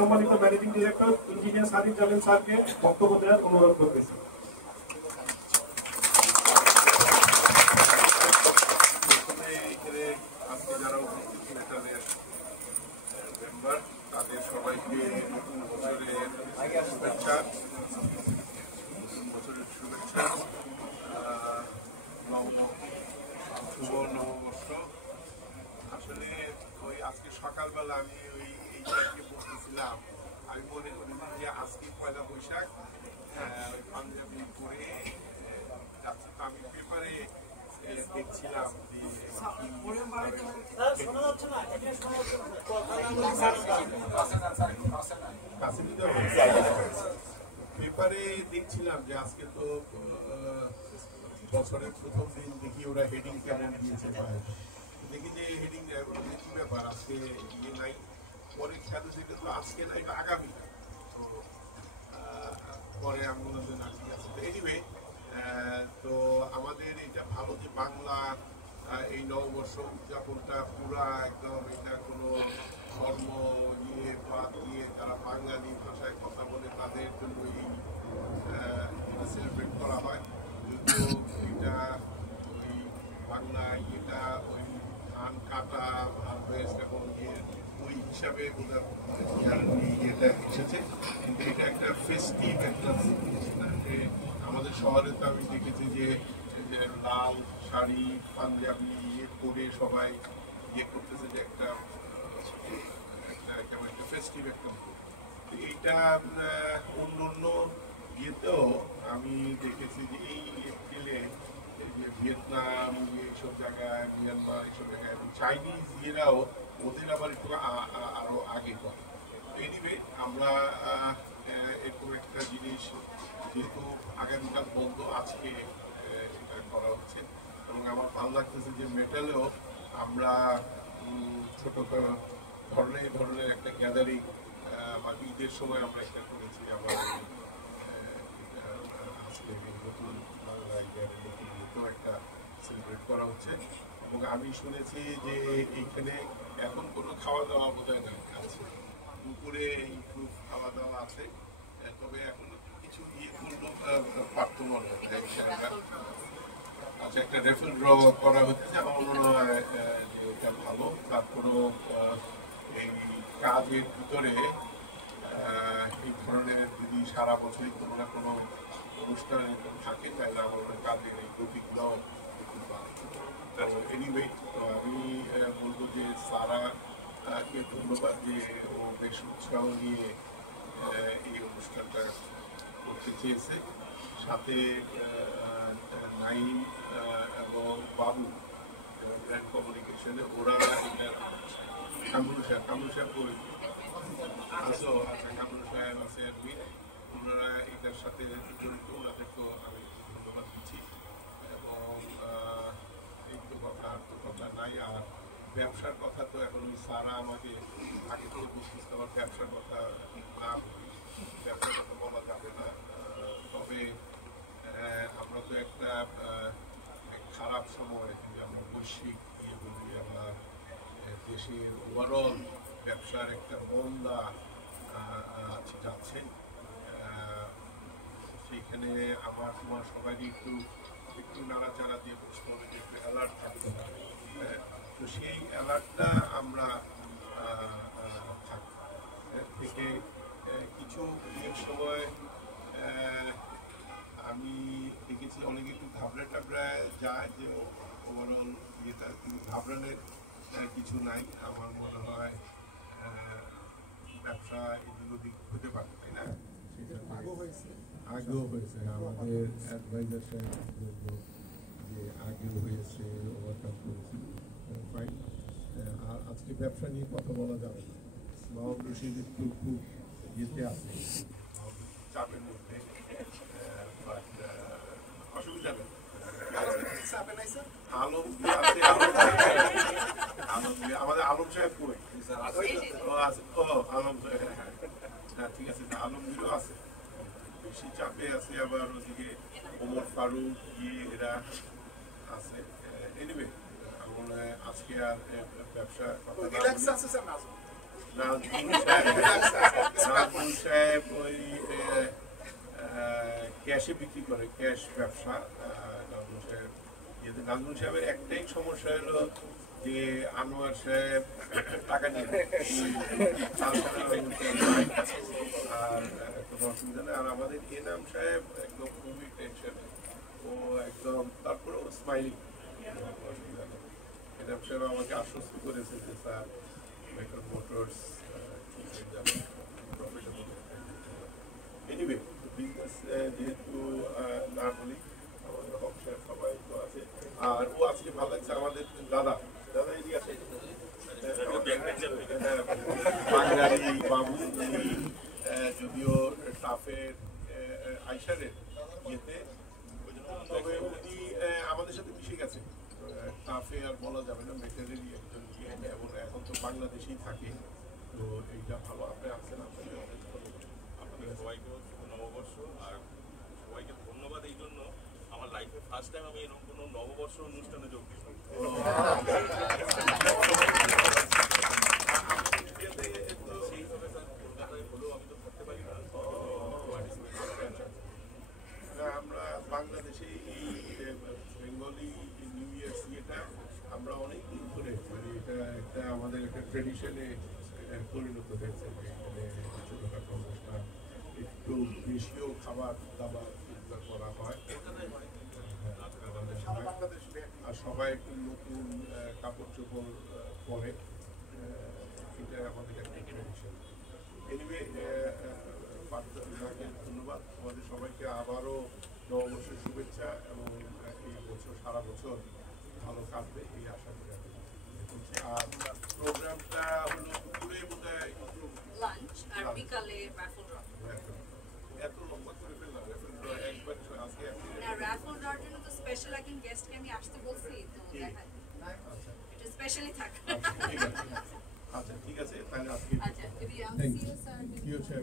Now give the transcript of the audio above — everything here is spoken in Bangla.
সম্মানিত managing director engineer Sadiq Jamil স্যারকে বক্তব্য দেওয়ার অনুরোধ করতেছি। তাদের সবাইকে নতুন বছরের শুভেচ্ছা, শুভ নববর্ষ। আসলে ওই আজকে সকালবেলা আমি ওই এইটাকে বলতেছিলাম, আমি মনে করি যে আজকে পয়লা বৈশাখ, ওই পাঞ্জাবি পরে যাচ্ছি। তো আমি পেপারে দেখছিলাম পেপারে দেখছিলাম যে আজকে তো বছরের প্রথম দিন দেখি ওরা হেডিং কেমন দিয়েছে, দেখি যে হেডিং কি ব্যাপার আজকে ইয়ে নাই, পরে খেয়াল সেটা তো আজকে নাই বা আগামী। তো পরে আমি বললাম যে না ঠিক আছে। তো এনিওয়ে, তো আমাদের এটা ভালো যে বাংলা এই নববর্ষ উদযাপনটা পুরা একদম, এটা কোনো ধর্ম নিয়ে বাদ দিয়ে তারা বাঙালি ভাষায় কথা বলে তাদের জন্য এই সেলিব্রেট করা হয়। যদিও এটা ওই বাংলা এটা ওই ধান কাটা হারভেস্ট এবং ওই হিসাবে এটা এসেছে, কিন্তু এটা একটা ফেস্টিভ একটা আমাদের শহরে তো আমি দেখেছি যে লাল শাড়ি পাঞ্জাবি পরে সবাই ইয়ে করতেছে যে একটা কেমন একটা ফেস্টিভ একটা। এইটা অন্য অন্য ইয়েতেও আমি দেখেছি যে এই এপ্রিলে ভিয়েতনাম এইসব জায়গায়, মিয়ানমার এইসব জায়গায়, চাইনিজ ইয়েরাও ওদের আবার একটু আরো আগে করে। এনিওয়ে, আমরা এরকম একটা জিনিস যেহেতু আগামীকাল বন্ধ, আজকে এটা করা হচ্ছে এবং আমার ভালো লাগতেছে যে মেটালেও আমরা ছোট ধরনের একটা গ্যাদারিং বা ঈদের সময় আমরা একটা করেছি। আবার আজকে নতুন বাংলা নতুন একটা সেলিব্রেট করা হচ্ছে এবং আমি শুনেছি যে এইখানে এখন কোনো খাওয়া দাওয়া বোধহয় আছে, দুপুরে ইমপ্রুভ খাওয়া দাওয়া আছে, তবে এখন কিছু ইয়ে করলো পারতো মনে হয়। আচ্ছা, একটা রেফারেল ড্র করা হচ্ছে, আমার মনে হয় যে এটা ভালো। তারপরেও এই কাজের ভিতরে এই ধরনের যদি সারা বছরই কোনো না কোনো অনুষ্ঠান থাকে, তাহলে আমার কাজের এই গতিগুলোও এনিওয়ে। তো আমি বলবো যে সারাকে ধন্যবাদ যে ও বেশ উৎসাহ নিয়ে এই অনুষ্ঠানটা করতে চেয়েছে। সাথে নাইম এবং বাবু ব্র্যান্ড কমিউনিকেশনে ওরা এটা কামরুল সাহেব আসো, আচ্ছা কামরুল সাহেব আছে, ওনারা এটার সাথে জড়িত, ওনাদেরকেও আমি ধন্যবাদ দিচ্ছি। এবং এই তো কথা নাই। আর ব্যবসার কথা তো এখন সারা আমাকে আগে থেকে বুঝতে, আমার ব্যবসার কথা না, ব্যবসার কথা বলা যাবে না। তবে আমরা তো একটা খারাপ সময়, আমরা বৈশ্বিক ইয়ে বলি, আমার দেশের ওভারঅল ব্যবসার একটা মন্দা যাচ্ছে। সেইখানে আমার তোমার সবারই একটু নাড়াচাড়া দিয়ে বসতে হবে, যে একটু অ্যালার্ট থাকতে হবে। তো সেই অ্যালার্টটা আমরা থেকে কিছু সময় আমি দেখেছি অনেকে একটু ঘাবড়ায় যায়, যে ওভারঅল ইয়েটা, কিন্তু ঘাবড়ানোর কিছু নাই। আমার মনে হয় ব্যবসা এগুলো দিক হতে পারে, তাই না? আগেও হয়েছে, আমাদের অ্যাডভাইজার সাহেব বললো যে আগেও হয়েছে, ওভারকাম করেছি, ফাইন। আর আজকে ব্যবসা নিয়ে কথা বলা যাবে না, মাহমুদ রশিদ একটু খুব ইয়েতে আছে, চাপের মধ্যে, অসুবিধা নেই। আমাদের আলম সাহেব কই? আলম সাহেব, হ্যাঁ ঠিক আছে, আলমগীরও আছে, বেশি চাপে আছে। আবার ওদিকে ওমর ফারুক এরা আছে। এনিওয়ে, মনে হয় আজকে আর ব্যবসা নাজমুল সাহেব ওই ক্যাশে বিক্রি করে, ক্যাশ ব্যবসা। নাজমুল সাহেবের একটাই সমস্যা হলো যে আনোয়ার সাহেব টাকা নিয়ে আর কোনো অসুবিধা নেই। আর আমাদের এনাম সাহেব একদম খুবই টেনশন, ও একদম তারপরেও স্মাইলিং, অসুবিধা নেই। এনাম সাহেব আমাকে আশ্বস্ত করেছে যে sir metro motors anyway business যেহেতু না বলি, আমাদের হক সাহেব সবাই তো আছে। আর ও আজকে ভালো লাগছে আমাদের দাদা এদিকে আছে বাঙালি বাবু, যদিও টাফের আইসারের ইয়েতে, তবে উনি আমাদের সাথে মিশে গেছে। টাফে আর বলা যাবে না, মেটারেরই একজন ইয়ে, এবং এখন তো বাংলাদেশেই থাকে। তো এইটা ভালো, আপনি আসছেন, আপনাদের অনেক আপনাদের সবাইকে নববর্ষ, আর সবাইকে ধন্যবাদ এই জন্য আমার লাইফে ফার্স্ট টাইম আমি এরকম কোনো নববর্ষ অনুষ্ঠানে যোগ দিলাম। সেইভাবে স্যার কলকাতায় হলেও আমি তো থাকতে পারি না। আমরা বাংলাদেশে এই বেঙ্গলি নিউ ইয়ার ইয়েটা আমরা অনেক দিন ধরে, মানে এটা একটা আমাদের একটা ট্রেডিশনে পরিণত হয়েছে। এখানে ছোটখাটো অনুষ্ঠান, একটু বেশিও খাবার দাবার করা হয়, আর সবাই একটু নতুন কাপড় চোপড় পরে, এটা আমাদের একটা ট্রেডিশন। এনিওয়ে ধন্যবাদ আমাদের সবাইকে, আবারও নববর্ষের শুভেচ্ছা, এবং এই বছর সারা বছর ভালো কাটবে এই আশা করি। আর প্রোগ্রামটা হলো দুপুরে বোধহয় লাঞ্চ আর বিকালে রাফল ড্র। এত লম্বা করে ফেললাম, একবার আজকে না, রাফল ড্রর জন্য তো স্পেশাল একজন গেস্টকে আমি আসতে বলছি, তো দেখা এটা স্পেশালি থাক। আচ্ছা ঠিক আছে, তাহলে আজকে আচ্ছা, যদি আমি Thank you. see you, sir. কি হচ্ছে